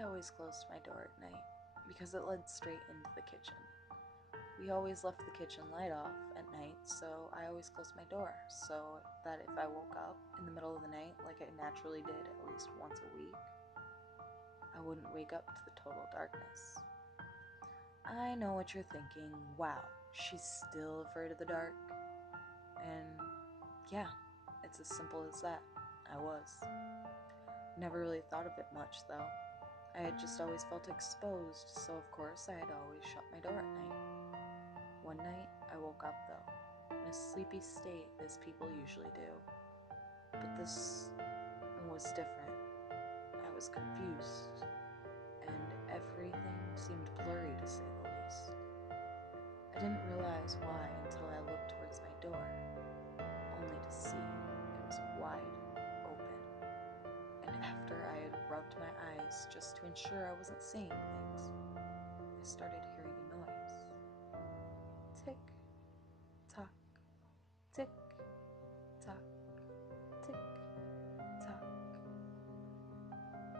I always closed my door at night because it led straight into the kitchen. We always left the kitchen light off at night, so I always closed my door so that if I woke up in the middle of the night like I naturally did at least once a week, I wouldn't wake up to the total darkness. I know what you're thinking. Wow, she's still afraid of the dark? And yeah, it's as simple as that. I was. Never really thought of it much though. I had just always felt exposed, so of course I had always shut my door at night. One night, I woke up though, in a sleepy state as people usually do. But this was different. I was confused, and everything seemed blurry to say the least. I didn't realize why until I looked towards my door, only to see it was wide open. And after I had rubbed my eyes just to ensure I wasn't seeing things, I started hearing a noise. Tick, tock, tick, tock, tick, tock.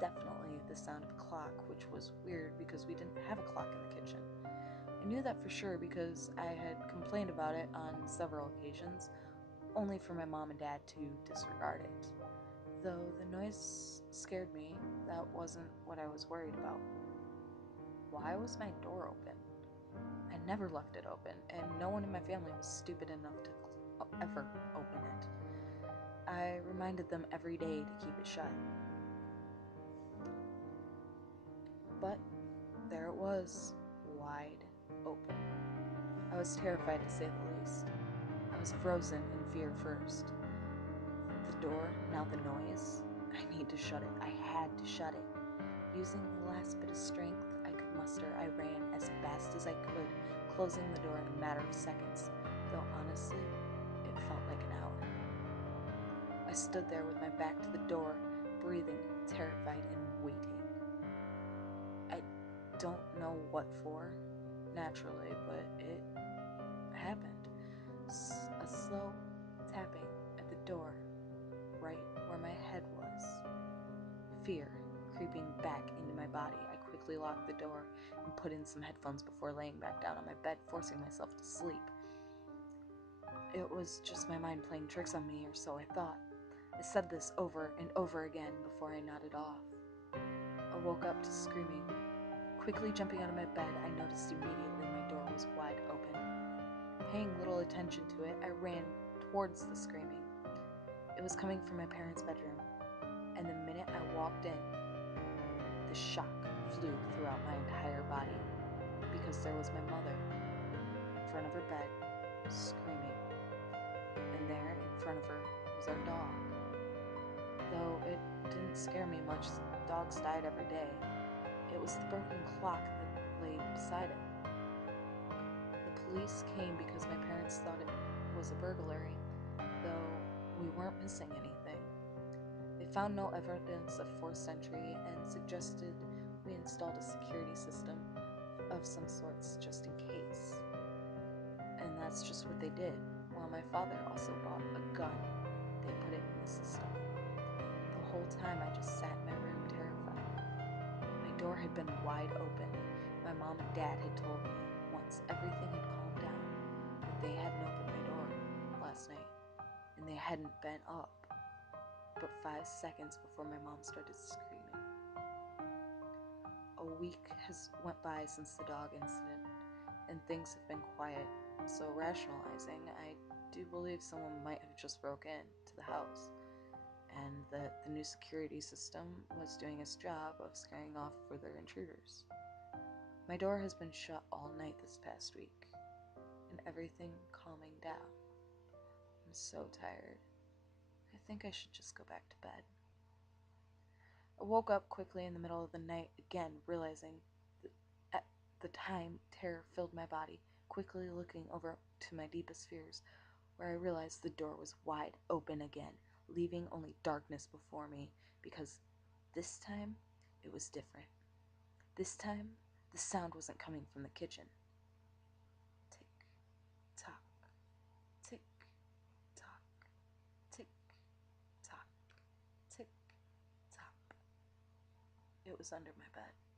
Definitely the sound of a clock, which was weird because we didn't have a clock in the kitchen. I knew that for sure because I had complained about it on several occasions, only for my mom and dad to disregard it. Though the noise scared me, that wasn't what I was worried about. Why was my door open? I never left it open, and no one in my family was stupid enough to ever open it. I reminded them every day to keep it shut. But there it was, wide open. I was terrified to say the least. I was frozen in fear first. The door, now the noise. I need to shut it. I had to shut it. Using the last bit of strength I could muster, I ran as fast as I could, closing the door in a matter of seconds, though honestly, it felt like an hour. I stood there with my back to the door, breathing, terrified, and waiting. I don't know what for, naturally, but it happened. A slow tapping at the door, right where my head was. Fear creeping back into my body, I quickly locked the door and put in some headphones before laying back down on my bed, forcing myself to sleep. It was just my mind playing tricks on me, or so I thought. I said this over and over again before I nodded off. I woke up to screaming. Quickly jumping out of my bed, I noticed immediately my door was wide open. Paying little attention to it, I ran towards the screaming. It was coming from my parents' bedroom, and the minute I walked in, the shock flew throughout my entire body because there was my mother in front of her bed, screaming, and there in front of her was our dog. Though it didn't scare me much, dogs died every day. It was the broken clock that lay beside it. The police came because my parents thought it was a burglary, though we weren't missing anything. They found no evidence of forced entry and suggested we installed a security system of some sorts just in case. And that's just what they did. While my father also bought a gun, they put it in the system. The whole time I just sat in my room terrified. My door had been wide open. My mom and dad had told me once everything had calmed down that they hadn't opened my door last night, and they hadn't been up but 5 seconds before my mom started screaming. A week has went by since the dog incident, and things have been quiet, so rationalizing, I do believe someone might have just broke into the house, and that the new security system was doing its job of scaring off further intruders. My door has been shut all night this past week, and everything calming down. I'm so tired. I think I should just go back to bed. I woke up quickly in the middle of the night, again realizing that at the time terror filled my body, quickly looking over to my deepest fears, where I realized the door was wide open again, leaving only darkness before me, because this time it was different. This time, the sound wasn't coming from the kitchen. Tick, tock, tick, tock, tick, tock, tick, tock. It was under my bed.